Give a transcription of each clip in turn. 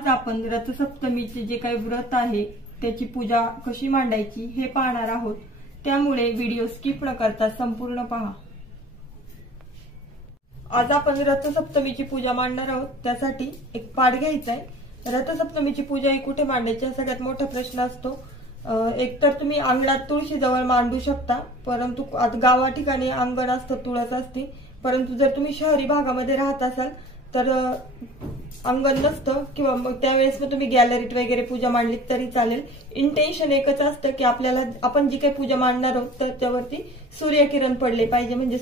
आज आपण रथसप्तमीचे जे काही व्रत आहे त्याची पूजा कशी मांडायची हे पाहणार आहोत। त्यामुळे व्हिडिओ स्किप न करता संपूर्ण पहा। आज आपण रथसप्तमीची पूजा मांडणार आहोत। त्यासाठी एक पाट घ्यायचा आहे। रथसप्तमीची पूजा ही कुठे मांडायची हा सगळ्यात मोठा प्रश्न असतो। एक तर तुम्ही अंगणात तुळशी जवळ मांडू शकता, परंतु गावा ठिकाणी अंगण असतं, तुळस असते। परंतु जर तुम्ही शहरी भागामध्ये राहत असाल तर अंगण नसतं किंवा मग त्यावेळेस मग तुम्ही गॅलरीत वगैरे पूजा मांडली तरी चालेल। इंटेन्शन एकच असतं की आपल्याला आपण जी काही पूजा मांडणार आहोत तर त्यावरती सूर्यकिरण पडले पाहिजे, म्हणजे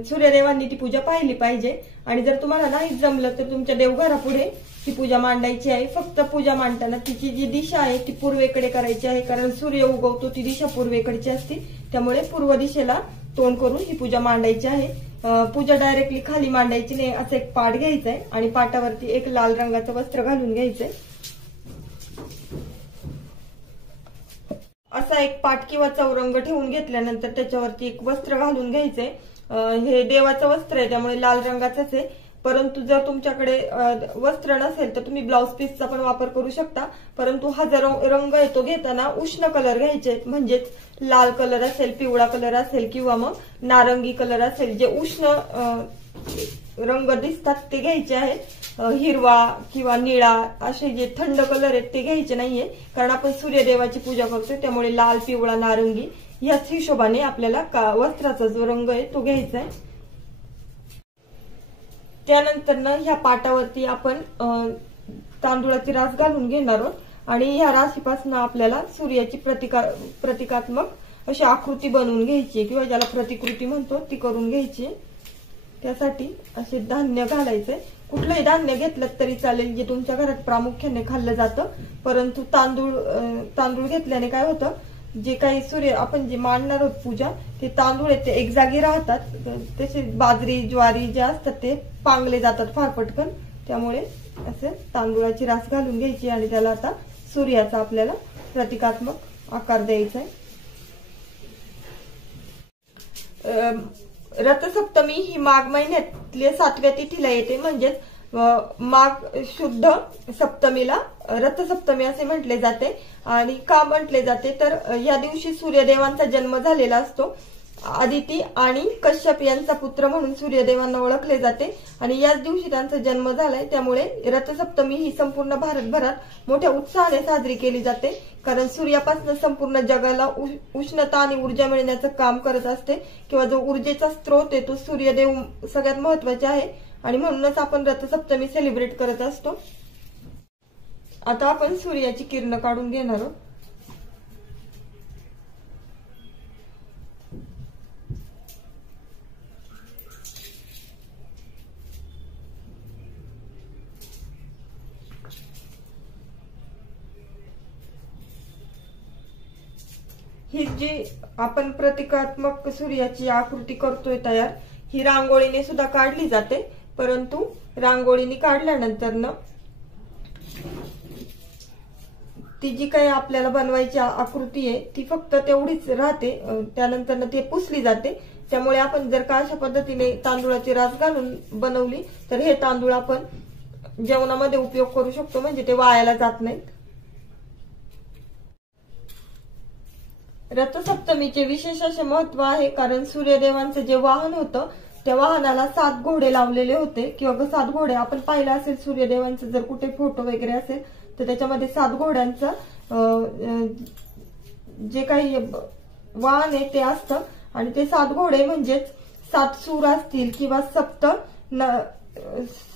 सूर्यदेवांनी ती पूजा पाहिली पाहिजे। आणि जर तुम्हाला नाही जमलं तर तुमच्या देवघरापुढे ती पूजा मांडायची आहे। फक्त पूजा मांडताना तिची जी दिशा आहे ती पूर्वेकडे करायची आहे, कारण सूर्य उगवतो ती दिशा पूर्वेकडची असते। त्यामुळे पूर्व दिशेला तोंड करून ही पूजा मांडायची आहे। पूजा डायरेक्टली खाली मांडायची नाही। असं एक पाट घ्यायचा आहे आणि पाटावरती एक लाल रंगाचं वस्त्र घालून घ्यायचंय। असा एक पाट किंवा चौरंग ठेवून घेतल्यानंतर त्याच्यावरती एक वस्त्र घालून घ्यायचंय। हे देवाचं वस्त्र आहे त्यामुळे लाल रंगाचंच आहे। परंतु जर तुमच्याकडे वस्त्र नसेल तर तुम्ही ब्लाउज पीसचा पण वापर करू शकता। परंतु हा जर रंग आहे तो घेताना उष्ण कलर घ्यायचे, म्हणजेच लाल कलर असेल, पिवळा कलर असेल किंवा मग नारंगी कलर असेल, जे उष्ण रंग दिसतात ते घ्यायचे आहेत। हिरवा किंवा निळा असे जे थंड कलर आहेत ते घ्यायचे नाहीये, कारण आपण सूर्यदेवाची पूजा करतोय। त्यामुळे लाल, पिवळा, नारंगी याच हिशोबाने आपल्याला वस्त्राचा जो रंग आहे तो घ्यायचा आहे। त्यानंतर ह्या पाटावरती आपण तांदूळाची रास घालून घेणार आहोत आणि ह्या राशीपासून आपल्याला सूर्याची प्रतिकात्मक अशी आकृती बनवून घ्यायची किंवा ज्याला प्रतिकृती म्हणतो ती करून घ्यायची। त्यासाठी असे धान्य घालायचे। कुठलंही धान्य घेतलं तरी चालेल जे तुमच्या घरात प्रामुख्याने खाल्लं जातं। परंतु तांदूळ घेतल्याने काय होतं, जे काही आपण जे मांडणार आहोत पूजा ते तांदूळ आहेत ते एक जागी राहतात। तसे बाजरी, ज्वारी जे असतात ते पांगले जातात फार पटकन। त्यामुळे असे तांदूळाची रास घालून घ्यायची आणि त्याला आता सूर्याचा आपल्याला प्रतिकात्मक आकार द्यायचा आहे। रथसप्तमी ही माघ महिन्यातल्या 7व्या तिथीला येते, म्हणजेच माघ शुद्ध सप्तमीला रथसप्तमी असे म्हटले जाते। आणि का म्हटले जाते तर या दिवशी सूर्यदेवांचा जन्म झालेला असतो। आदिती आणि कश्यप यांचा पुत्र म्हणून सूर्यदेवांना ओळखले जाते आणि याच दिवशी त्यांचा जन्म झालाय। त्यामुळे रथसप्तमी ही संपूर्ण भारतभरात मोठ्या उत्साहाने साजरी केली जाते, कारण सूर्यापासून संपूर्ण जगाला उष्णता आणि ऊर्जा मिळण्याचं काम करत असते, किंवा जो ऊर्जेचा स्रोत आहे तो सूर्यदेव सगळ्यात महत्वाचे आहे आणि म्हणूनच आपण रथसप्तमी सेलिब्रेट करत असतो। आता आपण सूर्याची किरण काढून घेणार आहोत। ही जी आपण प्रतिकात्मक सूर्याची आकृती करतोय तयार, ही रांगोळीने सुद्धा काढली जाते। परंतु रांगोळीने काढल्यानंतर ती जी काही आपल्याला बनवायची आकृती आहे ती फक्त तेवढीच राहते, त्यानंतर ते पुसली जाते। त्यामुळे आपण जर का अशा पद्धतीने तांदूळाची रास घालून बनवली तर हे तांदूळ आपण जेवणामध्ये उपयोग करू शकतो, म्हणजे ते वायाला जात नाहीत। रथसप्तमीचे विशेष असे महत्व आहे, कारण सूर्यदेवांचं जे वाहन होतं त्या वाहनाला 7 घोडे लावलेले होते, किंवा 7 घोडे आपण पाहिलं असेल सूर्यदेवांचं जर कुठे फोटो वगैरे असेल तर त्याच्यामध्ये 7 घोड्यांचं जे काही वाहन आहे ते असतं। आणि ते 7 घोडे म्हणजेच 7 सूर असतील किंवा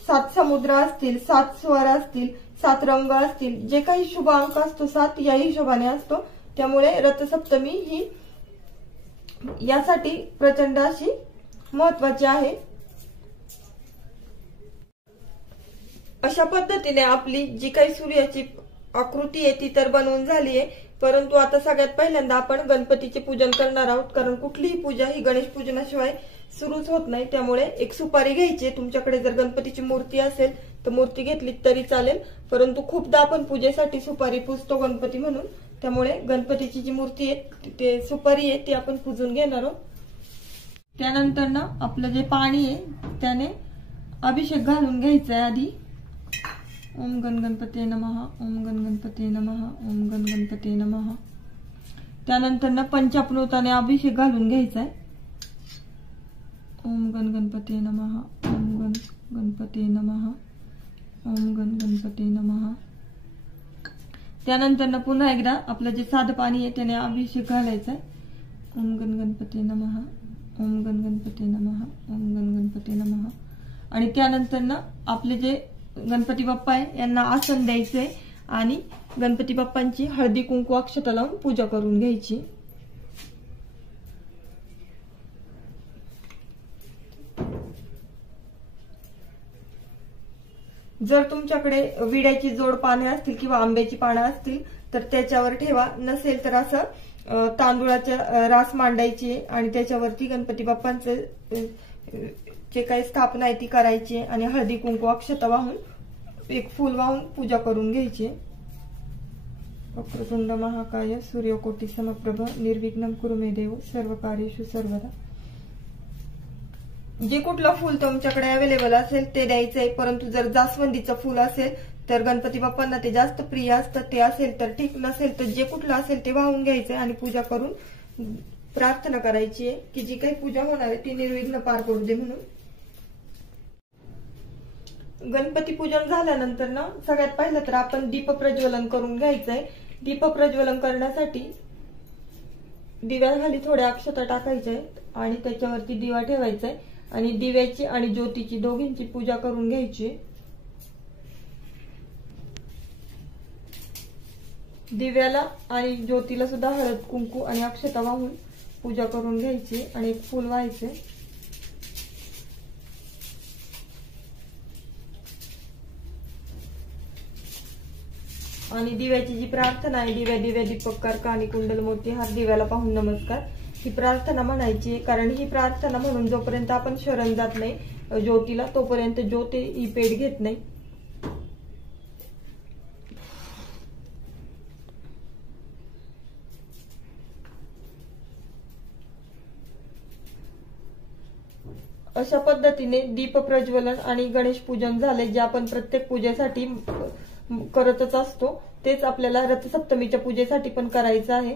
7 समुद्र असतील, 7 स्वर असतील, 7 रंग असतील, जे काही शुभ अंक असतो 7 या हिशोबाने असतो। त्यामुळे रथसप्तमी ही यासाठी प्रचंड अशी महत्वाची आहे। अशा पद्धतीने आपली जी काही सूर्याची आकृती आहे ती तर बनवून झाली आहे। परंतु आता सगळ्यात पहिल्यांदा आपण गणपतीचे पूजन करणार आहोत, कारण कुठलीही पूजा ही गणेश पूजनाशिवाय सुरूच होत नाही। त्यामुळे एक सुपारी घ्यायची। तुमच्याकडे जर गणपतीची मूर्ती असेल तर मूर्ती घेतली तरी चालेल, परंतु खूपदा आपण पूजेसाठी सुपारी पुजतो गणपती म्हणून। त्यामुळे गणपतीची जी मूर्ती आहे ते सुपारी आहे ती आपण पूजून घेणार आहोत। त्यानंतर आपलं जे पाणी आहे त्याने अभिषेक घालून घ्यायचा आहे आधी। ओम गण गणपती नमः, ओम गण गणपती नमः, ओम गण गणपती नमः. त्यानंतर पंचामृताने अभिषेक घालून घ्यायचा आहे. ओम गण गणपती नमः, ओम गण गणपती नमः, ओम गण गणपती नमः. त्यानंतर पुन्हा एकदा आपलं जे साधं पाणी आहे त्याने अभिषेक घालायचा आहे. ओम गण गणपती नमः, ओम गण गणपती नमः, ओम गण गणपती नमः. आणि त्यानंतर आपले जे गणपती बाप्पा आहे यांना आसन द्यायचंय आणि गणपती बाप्पांची हळदी कुंकू अक्षता लावून पूजा करून घ्यायची. जर तुमच्याकडे विड्याची जोड पाने असतील किंवा आंब्याची पानं असतील तर त्याच्यावर ठेवा. नसेल तर असं तांदूळाच्या रास मांडायची आणि त्याच्यावरती गणपती बाप्पांचं जे काही स्थापना आहे ती करायची आणि हळदी कुंकू अक्षता वाहून एक फूल वाहून पूजा करून घ्यायची. वक्रतुंड महाकाय सूर्यकोटी समप्रभ निर्विघ्नं कुरु मे देव सर्व कार्येषु सर्वदा. जे कुठलं फूल तुमच्याकडे अवेलेबल असेल ते द्यायचंय. परंतु जर जास्वंदीचं फूल असेल तर गणपती बाप्पांना ते जास्त प्रिय असतं, ते असेल तर ठीक, नसेल तर जे कुठलं असेल ते वाहून घ्यायचंय आणि पूजा करून प्रार्थना करायची आहे की जी काही पूजा होणार आहे ती निर्विघ्न पार पडू दे म्हणून. गणपती पूजन झाल्यानंतर सगळ्यात पहिलं तर आपण दीप प्रज्वलन करून घ्यायचंय. दीप प्रज्वलन करण्यासाठी दिव्याखाली थोड्या अक्षता टाकायच्या आहेत आणि त्याच्यावरती दिवा ठेवायचा आहे आणि दिव्याची आणि ज्योतीची दोघींची पूजा करून घ्यायची. दिव्याला आणि ज्योतीला सुद्धा हळद कुंकू आणि अक्षता वाहून पूजा करून घ्यायची आणि एक फूल व्हायचे. आणि दिव्याची जी प्रार्थना आहे, दिव्या दिव्या दीपक कानी कुंडल मोती हार दिव्याला पाहून नमस्कार, ही प्रार्थना म्हणायची. कारण ही प्रार्थना म्हणून जोपर्यंत आपण शरण जात नाही ज्योतीला तोपर्यंत ज्योती ही पेट घेत नाही. अशा पद्धतीने दीप प्रज्वलन आणि गणेश पूजन झाले, जे आपण प्रत्येक पूजेसाठी करतच असतो तेच आपल्याला रथसप्तमीच्या पूजेसाठी पण करायचं आहे.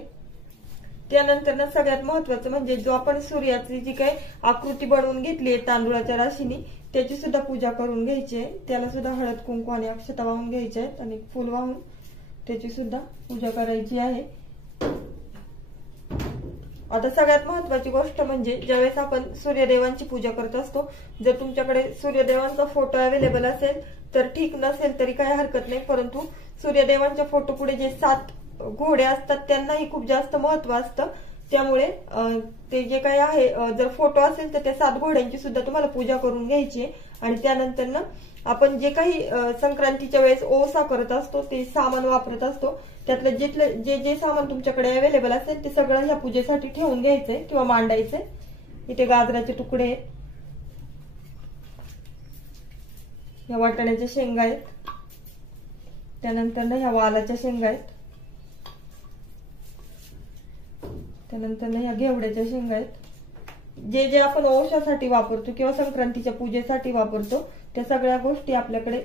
त्यानंतर सगळ्यात महत्वाचं म्हणजे जो आपण सूर्याची जी काही आकृती बनवून घेतली आहे तांदूळाच्या राशीने त्याची सुद्धा पूजा करून घ्यायची आहे. त्याला सुद्धा हळद कुंकू आणि अक्षता वाहून घ्यायच्या आहेत आणि फूल वाहून त्याची सुद्धा पूजा करायची आहे. आता सगळ्यात महत्वाची गोष्ट म्हणजे ज्यावेळेस आपण सूर्यदेवांची पूजा करत असतो, जर तुमच्याकडे सूर्यदेवांचा फोटो अवेलेबल असेल तर ठीक, नसेल तरी काही हरकत नाही. परंतु सूर्यदेवांच्या फोटो पुढे जे 7 घोडे असतात त्यांनाही खूप जास्त महत्व असतं. त्यामुळे ते जे काही आहे, जर फोटो असेल तर त्या 7 घोड्यांची सुद्धा तुम्हाला पूजा करून घ्यायची आहे. आणि त्यानंतर आपण जे काही संक्रांतीच्या वेळेस ओसा करत असतो ते सामान वापरत असतो, त्यातलं जे जे सामान तुमच्याकडे अवेलेबल असेल ते सगळं ह्या पूजेसाठी ठेवून घ्यायचंय किंवा मांडायचंय. इथे गाजराचे तुकडे आहेत, ह्या वाटाण्याच्या शेंगा आहेत, त्यानंतर ह्या वालाच्या शेंगा आहेत, त्यानंतर ह्या घेवड्याच्या शेंगा आहेत. जे जे आपण ओशासाठी वापरतो किंवा संक्रांतीच्या पूजेसाठी वापरतो त्या सगळ्या गोष्टी आपल्याकडे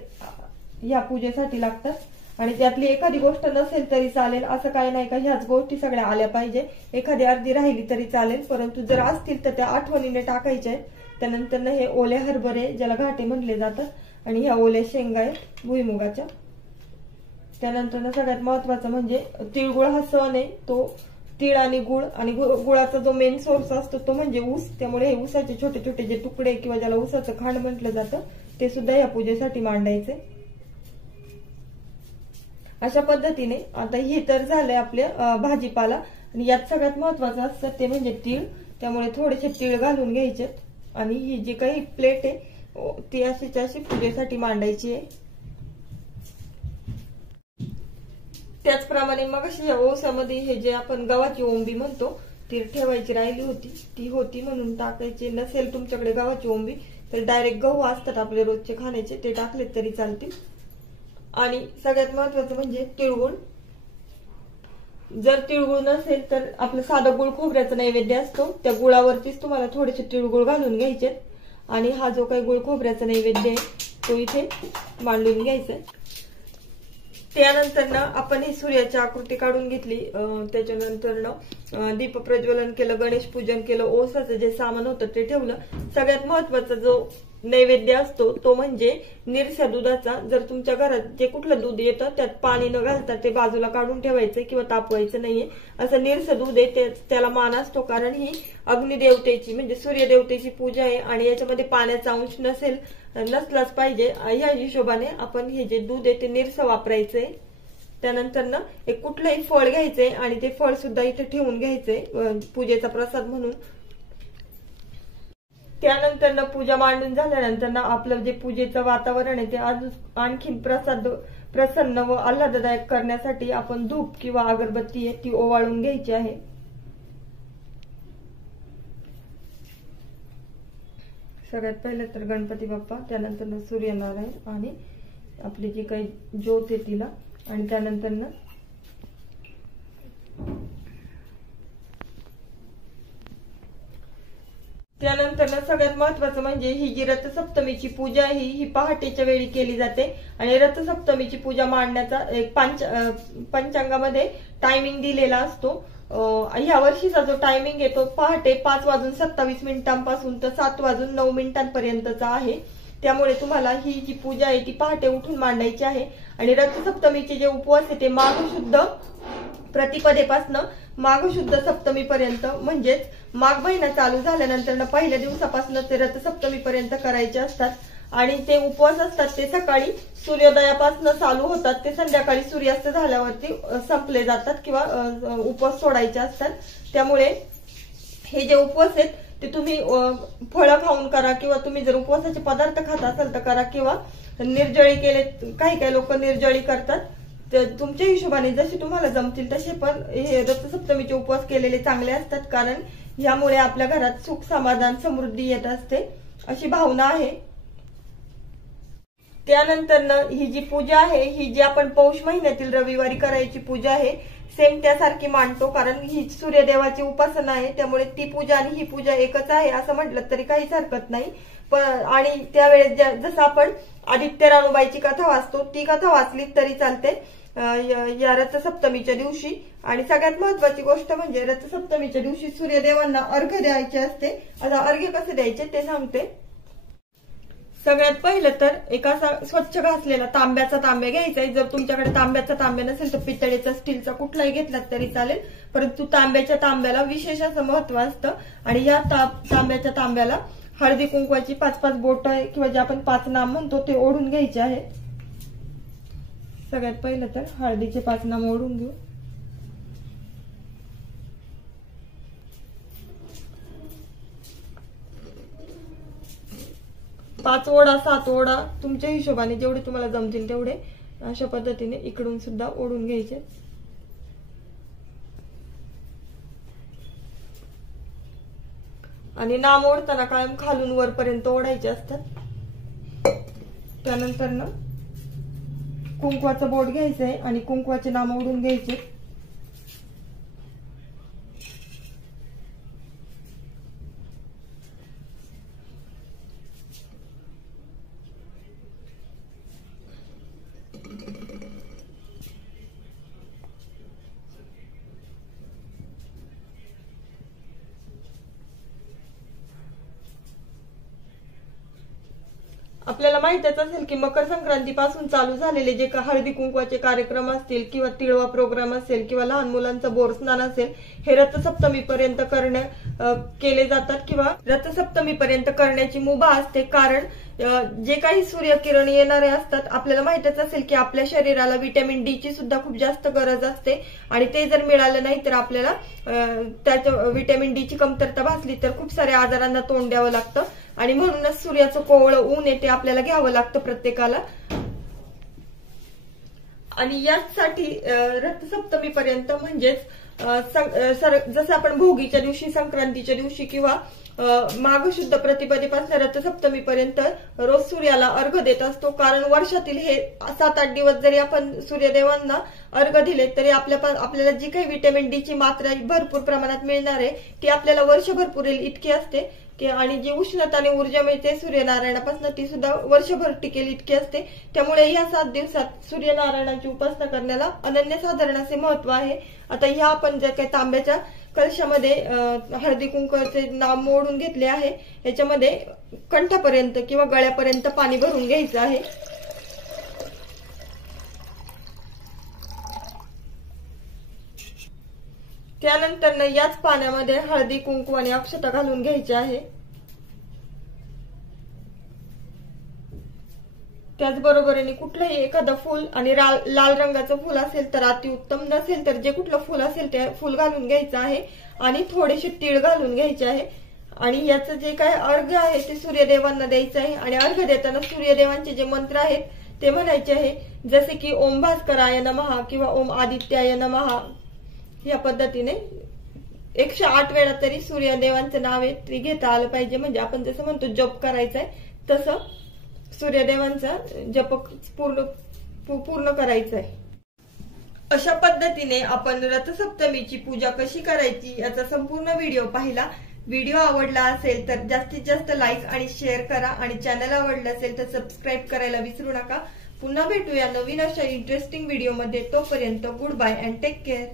ह्या पूजेसाठी लागतात. आणि त्यातली एखादी गोष्ट नसेल तरी चालेल, असं काही नाही का ह्याच गोष्टी सगळ्या आल्या पाहिजे. एखादी अर्धी राहिली तरी चालेल, परंतु जर असतील तर त्या आठवणीने टाकायच्या आहेत. त्यानंतर हे ओले हरभरे ज्याला घाटे म्हणले जातात आणि ह्या ओल्या शेंगा आहेत भुईमुगाच्या. त्यानंतर सगळ्यात महत्वाचं म्हणजे तिळगुळ हा सण आहे, तो तीळ आणि गुळ आणि गुळाचा जो मेन सोर्स असतो तो म्हणजे ऊस. त्यामुळे हे ऊसाचे छोटे छोटे जे तुकडे किंवा ज्याला ऊसाचं खांड म्हटलं जातं ते सुद्धा या पूजेसाठी मांडायचे. अशा पद्धतीने आता हे तर झालंय आपले भाजीपाला. आणि यात सगळ्यात महत्वाचं असतं ते म्हणजे तीळ. त्यामुळे थोडेसे तीळ घालून घ्यायचे आणि ही जी काही प्लेट आहे ती अशी पूजेसाठी मांडायची आहे. त्याचप्रमाणे मग अशी ओसामध्ये हे जे आपण गव्हाची ओंबी म्हणतो ती ठेवायची राहिली होती, ती होती म्हणून टाकायची. नसेल तुमच्याकडे गव्हाची ओंबी तर डायरेक्ट गहू असतात आपले रोजचे खाण्याचे ते टाकलेत तरी चालतील. आणि सगळ्यात महत्वाचं म्हणजे तिळगुळ. जर तिळगुळ नसेल तर आपलं साधं गुळ खोबऱ्याचा नैवेद्य असतो, त्या गुळावरतीच तुम्हाला थोडेसे तिळगुळ घालून घ्यायचे. आणि हा जो काही गुळ खोबऱ्याचा नैवेद्य आहे तो इथे मांडून घ्यायचा आहे। त्यानंतर आपण ही सूर्याची आकृती काढून घेतली। त्याच्यानंतर दीप प्रज्वलन केलं, गणेश पूजन केलं, ओसाचं जे सामान होतं ते ठेवलं। सगळ्यात महत्वाचा जो नैवेद्य असतो तो म्हणजे निरस्या दुधाचा। जर तुमच्या घरात जे कुठलं दूध येतं त्यात पाणी न घालता ते बाजूला काढून ठेवायचं किंवा तापवायचं नाहीये। असं निरसं दूध आहे त्याला मान असतो, कारण ही अग्निदेवतेची म्हणजे सूर्यदेवतेची पूजा आहे आणि याच्यामध्ये पाण्याचा अंश नसलाच पाहिजे। या हिशोबाने आपण हे जे दूध आहे ते निरसं वापरायचंय। त्यानंतर एक कुठलंही फळ घ्यायचंय आणि ते फळ सुद्धा इथे ठेवून घ्यायचंय पूजेचा प्रसाद म्हणून। त्यानंतर पूजा मांडून झाल्यानंतर आपलं जे पूजेचं वातावरण आहे ते आणखीन प्रसन्न व आल्हाददायक करण्यासाठी आपण धूप किंवा अगरबत्ती आहे ती ओवाळून घ्यायची आहे। सगळ्यात पहिले तर गणपती बाप्पा, त्यानंतर सूर्यनारायण आणि आपली जी काही ज्योत आहे तिला, आणि त्यानंतर सगळ्यात महत्वाचं म्हणजे ही जी रथसप्तमीची पूजा आहे ही पहाटेच्या वेळी केली जाते आणि रथसप्तमीची पूजा मांडण्याचा एक पंचांगामध्ये टायमिंग दिलेला असतो। ह्या वर्षीचा जो टायमिंग आहे तो पहाटे 5:27 तर 7:09 आहे। त्यामुळे तुम्हाला ही जी पूजा आहे ती पहाटे उठून मांडायची आहे। आणि रथसप्तमीचे जे उपवास आहे ते माघ शुद्ध प्रतिपदेपासून माघ शुद्ध सप्तमीपर्यंत म्हणजेच माघ महिना चालू झाल्यानंतर पहिल्या दिवसापासून ते रथसप्तमीपर्यंत करायचे असतात। आणि ते उपवास असतात ते सकाळी सूर्योदयापासून चालू होतात ते संध्याकाळी सूर्यास्त झाल्यावरती संपले जातात किंवा उपवास सोडायचे असतात। त्यामुळे हे जे उपवास आहेत ते तुम्ही फळं खाऊन करा किंवा तुम्ही जर उपवासाचे पदार्थ खात असाल तर करा, किंवा निर्जळी केले, काही लोक निर्जळी करतात, तर तुमच्या हिशोबाने जसे तुम्हाला जमतील तसे पण हे रथसप्तमीचे उपवास केलेले चांगले असतात, कारण यामुळे आपल्या घरात सुख समाधान समृद्धी येत असते अशी भावना आहे। त्यानंतर ही जी पूजा आहे ही जी आपण पौष महिन्यातील रविवारी करायची पूजा आहे सेम त्यासारखी मांडतो, कारण ही सूर्यदेवाची उपासना आहे। त्यामुळे ती पूजा आणि ही पूजा एकच आहे असं म्हटलं तरी काहीच हरकत नाही। आणि त्यावेळेस जसं आपण आदित्य रानूबाईची कथा वाचतो ती कथा वाचली तरी चालते या रथसप्तमीच्या दिवशी। आणि सगळ्यात महत्वाची गोष्ट म्हणजे रथसप्तमीच्या दिवशी सूर्यदेवांना अर्घ्य द्यायचे असते। आता अर्घ्य कसे द्यायचे ते सांगते। सगळ्यात पहिलं तर एक असा स्वच्छ घासलेला तांब्याचा तांब्या घ्यायचा आहे। जर तुमच्याकडे तांब्याचा तांब्या नसेल तर पितळेचा स्टीलचा कुठलाही घेतला तरी चालेल, परंतु तांब्याच्या तांब्याला विशेष असं महत्व असतं। आणि या तांब्याच्या तांब्याला हळदी कुंकवाची 5-5 बोट किंवा जे आपण 5 नाम म्हणतो ते ओढून घ्यायचे आहे। सगळ्यात पहिलं तर हळदीचे 5 नाम ओढून घेऊ। पाच ओढा 7 ओढा तुमच्या हिशोबाने जेवढे तुम्हाला जमतील तेवढे अशा पद्धतीने इकडून सुद्धा ओढून घ्यायचे। आणि नाम ओढताना कायम खालून वरपर्यंत ओढायचे असतात। त्यानंतर कुंकवाचं बोट घ्यायचंय आणि कुंकवाचे नाम ओढून घ्यायचे। आपल्याला माहितच असेल की मकर संक्रांतीपासून चालू झालेले जे हळदी कुंकवाचे कार्यक्रम असतील किंवा तिळवा प्रोग्राम असेल किंवा लहान मुलांचं बोरस्नान असेल हे रथसप्तमीपर्यंत केले जातात किंवा रथसप्तमीपर्यंत करण्याची मुभा असते। कारण जे काही सूर्यकिरण येणारे असतात आपल्याला माहितच असेल की आपल्या शरीराला व्हिटॅमिन डी ची सुद्धा खूप जास्त गरज असते आणि ते जर मिळालं नाही तर आपल्याला त्याच्या व्हिटॅमिन डी ची कमतरता भासली तर खूप साऱ्या आजारांना तोंड द्यावं लागतं। आणि म्हणूनच सूर्याचं कोवळं ऊन आहे ते आपल्याला घ्यावं लागतं प्रत्येकाला। आणि यासाठी रथसप्तमीपर्यंत म्हणजेच जसं आपण भोगीच्या दिवशी संक्रांतीच्या दिवशी किंवा माघ शुद्ध प्रतिपदेपासून रथसप्तमीपर्यंत रोज सूर्याला अर्घ्य देत असतो। कारण वर्षातील हे 7-8 दिवस जरी आपण सूर्यदेवांना अर्घ्य दिले तरी आपल्याला जी काही व्हिटॅमिन डी ची मात्रा भरपूर प्रमाणात मिळणार आहे ती आपल्याला वर्षभर पुरेल इतकी असते। की आणि जी उष्णता आणि ऊर्जा मिळते सूर्यनारायणापासून ती सुद्धा वर्षभर टिकेल इतकी असते। त्यामुळे या 7 दिवसात सूर्यनारायणाची उपासना करण्याला अनन्यसाधारण असे महत्व आहे। आता ह्या आपण ज्या काही तांब्याच्या कलशामध्ये हळदी कुंकवाचे नाव मोडून घेतले आहे, याच्यामध्ये कंठापर्यंत किंवा गळ्यापर्यंत पाणी भरून घ्यायचं आहे। त्यानंतर याच पाण्यामध्ये हळदी कुंकू आणि अक्षता घालून घ्यायचे आहे। त्याचबरोबरीने कुठलंही एखादं फूल आणि लाल रंगाचं फूल असेल तर अतिउत्तम, नसेल तर जे कुठलं फूल असेल ते फूल घालून घ्यायचं आहे आणि थोडेसे तीळ घालून घ्यायचे आहे। आणि याचं जे काय अर्घ्य आहे ते सूर्यदेवांना द्यायचं आहे। आणि अर्घ्य देताना सूर्यदेवांचे जे मंत्र आहेत ते म्हणायचे आहे, जसे की ओम भास्कराय नमः किंवा ओम आदित्याय नमः। या पद्धतीने 108 वेळा तरी सूर्यदेवांचं नाव आहे ते घेता आलं पाहिजे। म्हणजे आपण जसं म्हणतो जप करायचंय तसं सूर्यदेवांचा जप पूर्ण करायचा आहे। अशा पद्धतीने आपण रथसप्तमीची पूजा कशी करायची याचा संपूर्ण व्हिडिओ पाहिला। व्हिडिओ आवडला असेल तर जास्तीत जास्त लाईक आणि शेअर करा आणि चॅनल आवडलं असेल तर सबस्क्राईब करायला विसरू नका। पुन्हा भेटूया नवीन अशा इंटरेस्टिंग व्हिडिओमध्ये। तोपर्यंत good bye and take care.